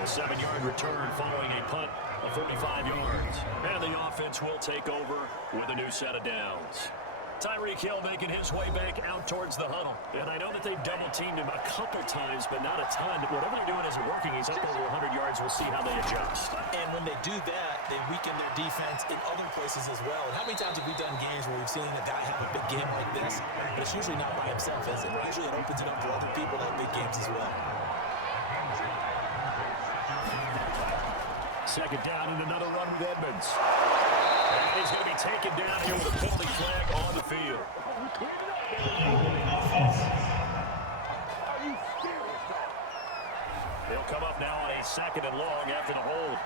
A 7-yard return following a punt of 45 yards. And the offense will take over with a new set of downs. Tyreek Hill making his way back out towards the huddle. And I know that they've double-teamed him a couple times, but not a ton. Whatever they're doing isn't working. He's up over 100 yards. We'll see how they adjust. And when they do that, they weaken their defense in other places as well. And how many times have we done games where we've seen a guy have a big game like this, but it's usually not by himself, is it? Usually it opens it up for other people to have big games as well. 2nd down and another run with Edmonds. And he's going to be taken down here with a penalty flag on the field. He'll come up now on a 2nd and long after the hold.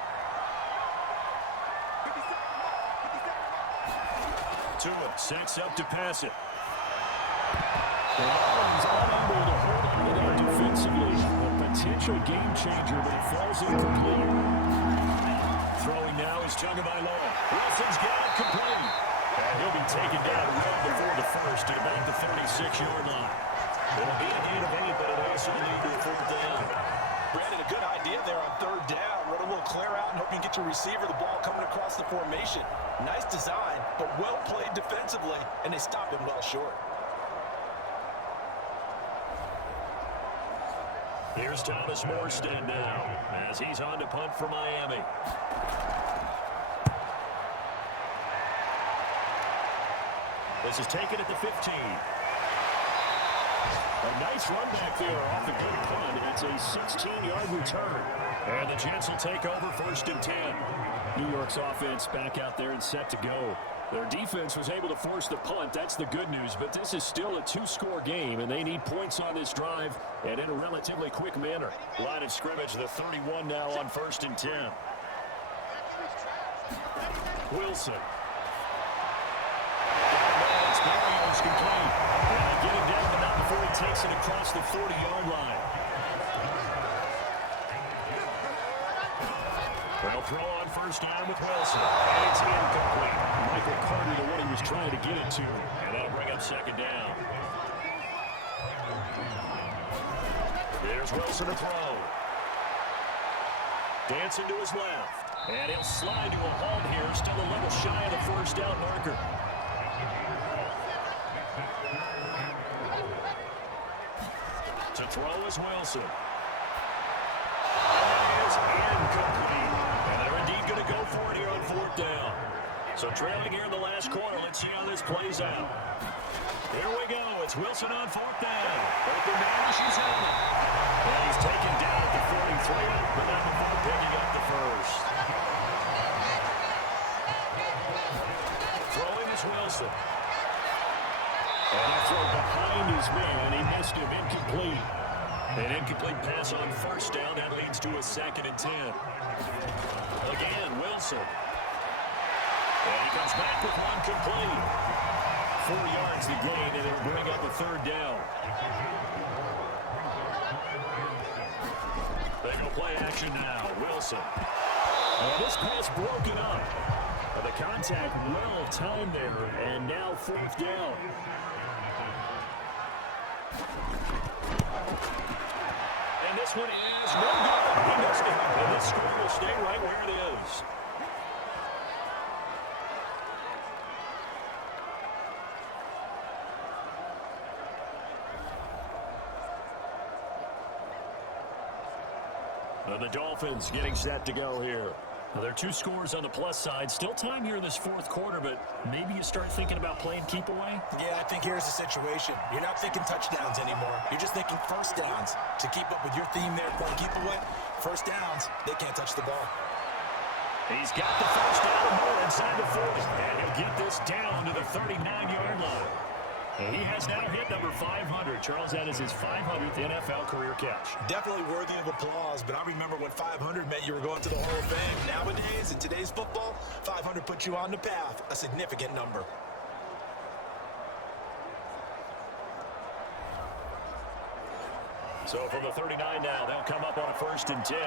Tua sets up to pass it. He's unable to hold on to that defensively. A potential game changer, but it falls incomplete. Throwing now is Tagovailoa. Wilson's got it complete. And he'll be taken down right before the first at about the 36-yard line. It'll be a gain of 8, but it'll also lead to a 4th down. Brandon, a good idea there on 3rd down. Run a little clear out and hope you get your receiver the ball coming across the formation. Nice design, but well played defensively, and they stop him well short. Here's Thomas Morstead now as he's on to punt for Miami. This is taken at the 15. A nice run back there off the good punt. That's a 16-yard return. And the Jets will take over 1st and 10. New York's offense back out there and set to go. Their defense was able to force the punt. That's the good news, but this is still a 2-score game, and they need points on this drive and in a relatively quick manner. Line of scrimmage, the 31 now on 1st and 10. Wilson. It's Mario's complete. And get him down, but not before he takes it across the 40-yard line. They'll throw on 1st down with Wilson. And it's incomplete. Michael Carter to what he was trying to get it to. And that'll bring up 2nd down. There's Wilson to throw. Dancing to his left. And he'll slide to a halt here. Still a little shy of the 1st down marker. To throw is Wilson. That is incomplete. And they're indeed going to go for it here on 4th down. So trailing here in the last quarter. Let's see how this plays out. Here we go. It's Wilson on 4th down. Open man, she's on it. And he's taken down at the 43, but not before picking up the 1st. Throwing is Wilson. And a throw behind his man. He missed him. Incomplete. An incomplete pass on 1st down. That leads to a 2nd and 10. Again, Wilson. And he comes back with one complete. 4 yards the gain, and it'll bring up a 3rd down. They go play action now. Wilson. And this pass broken up. The contact well timed there, and now 4th down. And this one is no good. He missed it. And this score will stay right where it is. The Dolphins getting set to go here. Now, there are 2 scores on the plus side. Still time here in this 4th quarter, but maybe you start thinking about playing keep away? Yeah, I think here's the situation. You're not thinking touchdowns anymore. You're just thinking 1st downs. To keep up with your theme there, playing keep away, 1st downs, they can't touch the ball. He's got the 1st down and more inside the 40. And he'll get this down to the 39-yard line. And he has now hit number 500. Charles, that is his 500th NFL career catch. Definitely worthy of applause, but I remember when 500 meant you were going to the Hall of Fame. Nowadays, in today's football, 500 puts you on the path, a significant number. So from the 39 now, they'll come up on a 1st and 10.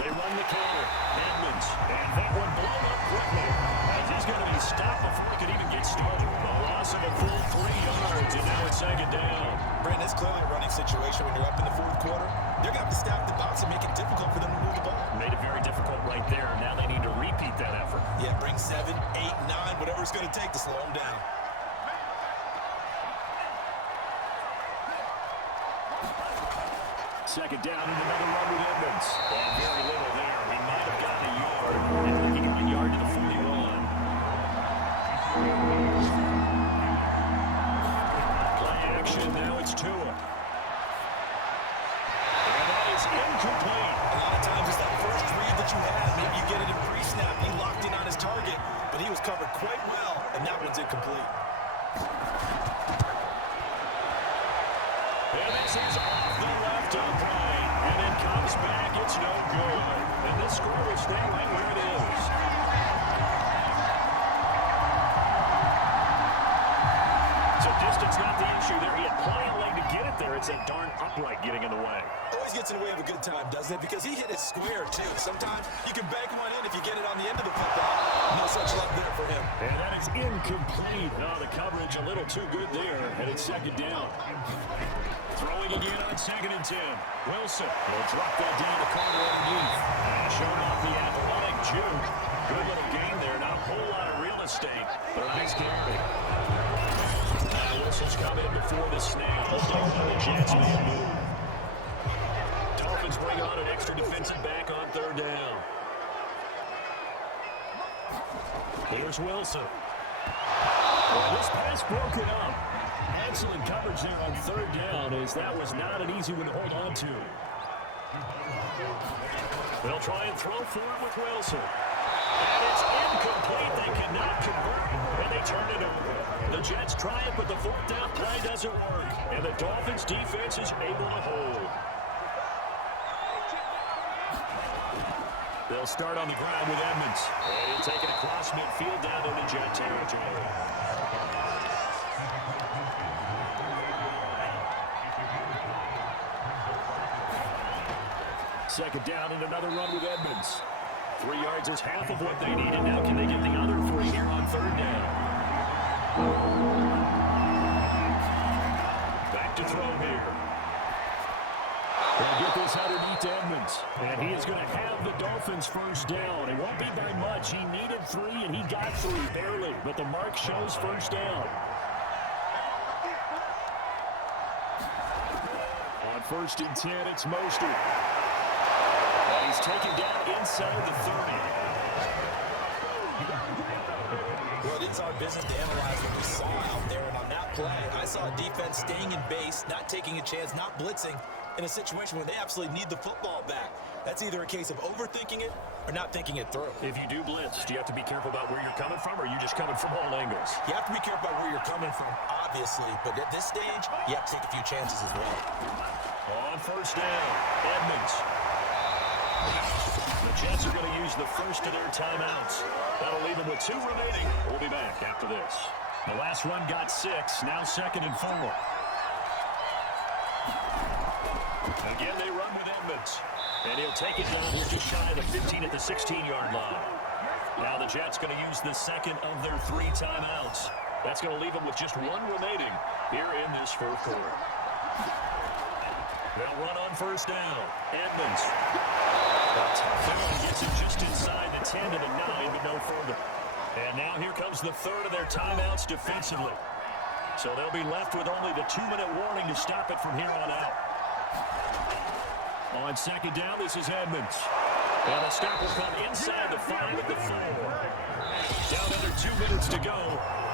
They run the counter. Edmonds. And that one blown up quickly. As he's going to be stopped before he can even get started. A loss of a full 3 yards, and now it's 2nd down. Brandon, it's clearly a running situation when you're up in the 4th quarter. They're going to have to stack the box and make it difficult for them to move the ball. Made it very difficult right there. Now they need to repeat that effort. Yeah, bring 7, 8, 9, whatever it's going to take to slow them down. Second down and another run with Edmonds. And very little there. He might have gotten a yard. And looking at 1 yard to the 41. Play action. Now it's Tua. And that is incomplete. A lot of times it's that first read that you have. Maybe you get it in pre-snap. He locked in on his target, but he was covered quite well, and that one's incomplete. And this is off the left upright. And it comes back. It's no good. And this score will stay right where it is. So distance not the issue there. He had plenty of lane to get it there. It's a darn upright getting in the way. Always gets in the way of a good time, doesn't it? Because he hit it square, too. Sometimes you can bank one in if you get it on the end of the football. No such luck there for him. And that is incomplete. Oh, the coverage a little too good there. And it's 2nd down. Throwing again on 2nd and 10. Wilson will drop that down the corner underneath. And showing off the athletic juke. Good little gain there. Not a whole lot of real estate, but a nice carry. Now Wilson's coming in before the snap. The Jets man move. Dolphins bring on an extra defensive back on 3rd down. Here's Wilson. Well, this pass broken up. Excellent coverage there on 3rd down, as that was not an easy one to hold on to. They'll try and throw for it with Wilson. And it's incomplete. They cannot convert, and they turn it over. The Jets try it, but the 4th down play doesn't work, and the Dolphins defense is able to hold. They'll start on the ground with Edmonds. And he'll take it across midfield down into Jet territory. Second down and another run with Edmonds. 3 yards is half of what they needed. Now can they get the other 3 here on 3rd down? Back to throw here. They'll get this underneath to Edmonds. And he is going to have the Dolphins 1st down. It won't be by much. He needed 3, and he got 3, barely. But the mark shows 1st down. On 1st and 10, it's Mostert. And he's taken down inside the 30. Well, it is our business to analyze what we saw out there. And on that play, I saw a defense staying in base, not taking a chance, not blitzing, in a situation where they absolutely need the football back. That's either a case of overthinking it or not thinking it through. If you do blitz, do you have to be careful about where you're coming from, or are you just coming from all angles? You have to be careful about where you're coming from, obviously. But at this stage, you have to take a few chances as well. On 1st down, Edmonds. The Jets are going to use the first of their timeouts. That'll leave them with 2 remaining. We'll be back after this. The last run got 6, now 2nd and 4. Again, they run with Edmonds. And he'll take it down. He's just shy of the 15 at the 16-yard line. Now the Jets going to use the 2nd of their 3 timeouts. That's going to leave them with just 1 remaining here in this 4th quarter. They'll run on 1st down. Edmonds. Gets it just inside the 10 to the 9, but no further. And now here comes the 3rd of their timeouts defensively. So they'll be left with only the 2-minute warning to stop it from here on out. On 2nd down, this is Edmonds. And the stop will come inside the 5 at the 4. Down under 2 minutes to go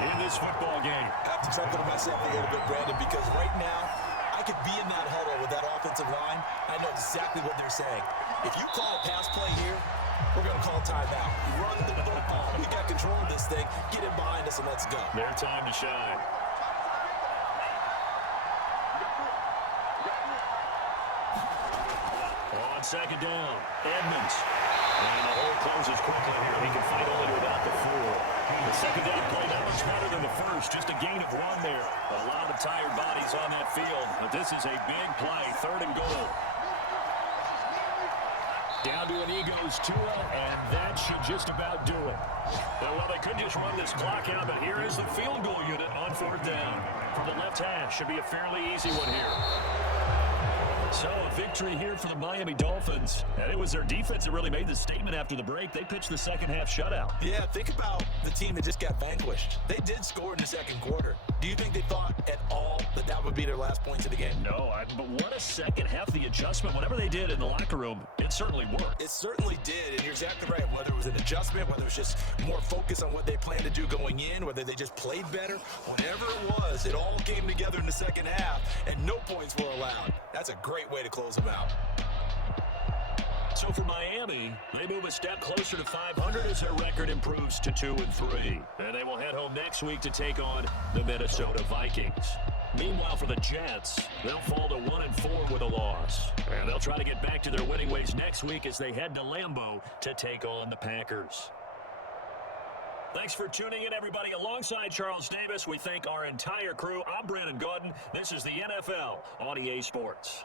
in this football game. I have to chuckle to myself a little bit, Brandon, because right now, I could be in that huddle with that offensive line. I know exactly what they're saying. If you call a pass play here, We're going to call timeout. Run the football. We got control of this thing. Get it behind us and let's go. Their time to shine. On second down, Edmonds. And the hole closes quickly here. He can fight only to about the 4. The second down play that much better than the first. Just a gain of 1 there. A lot of tired bodies on that field. But this is a big play. 3rd and goal. Down to an Eagles Tua, and that should just about do it. Well, they could just run this clock out, but here is the field goal unit on 4th down. From the left hash, should be a fairly easy one here. So, a victory here for the Miami Dolphins. And it was their defense that really made the statement after the break. They pitched the second half shutout. Yeah, think about the team that just got vanquished. They did score in the second quarter. Do you think they thought at all that that would be their last points of the game? No, but what a second half. The adjustment, whatever they did in the locker room, it certainly worked. It certainly did, and you're exactly right. Whether it was an adjustment, whether it was just more focus on what they planned to do going in, whether they just played better, whatever it was, it all came together in the second half, and no points were allowed. That's a great way to close them out. So for Miami, they move a step closer to 500 as their record improves to 2-3. And they will head home next week to take on the Minnesota Vikings. Meanwhile, for the Jets, they'll fall to 1-4 with a loss. And they'll try to get back to their winning ways next week as they head to Lambeau to take on the Packers. Thanks for tuning in, everybody. Alongside Charles Davis, we thank our entire crew. I'm Brandon Gaudin. This is the NFL on EA Sports.